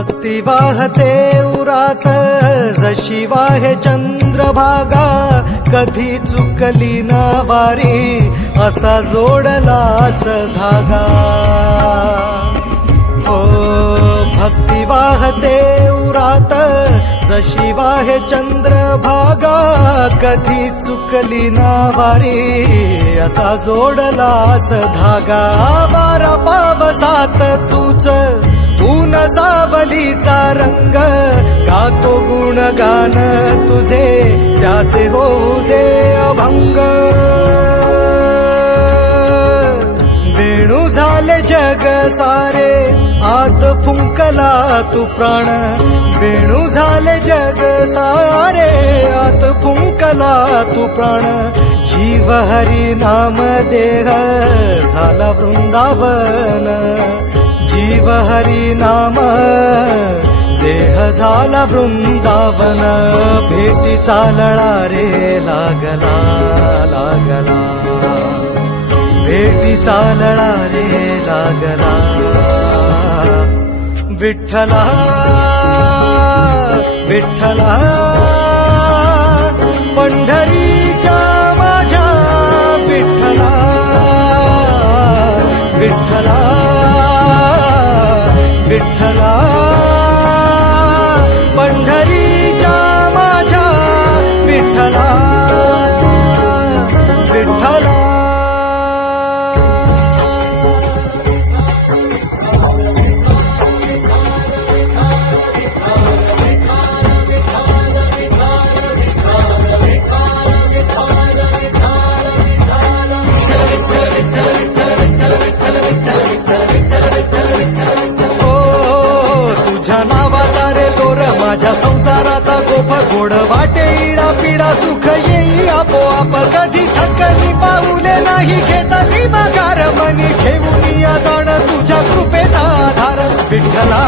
भक्ती वाहते उरात जशी वाहे चंद्रभागा, कधी चुकली ना वारी असा जोडलास धागा. ओ भक्ती वाहते उरात जशी वाहे चंद्रभागा, कधी चुकली ना वारी असा जोडलास धागा. बारा पावसात तूच ऊन सावलीचा रंग, गातो गुणगान तुझे त्याचे होऊ दे अभंग. वेणू झाले जग सारे आत फुंकला तू प्राण, वेणू झाले जग सारे आत फुंकला तू प्राण. जीव हरी नाम देह झाला वृंदावन, जीव हरी नाम देह झाला वृंदावन. भेटीचा लळा रे लागला लागला, भेटीचा लळा रे लागला. विठ्ठला विठ्ठला पंढरीच्या माझ्या विठ्ठला, विठ्ठला विठ्ठला पंढरीच्या माझ्या विठ्ठला, विठ्ठला. माझ्या संसाराचा गोफ गोड वाटे इडा पिडा, सुख येई आपोआप कधी थकली पाऊले नाही घेतली माघार. मनी ठेवून या जाण तुझ्या कृपेचा आधार. विठ्ठला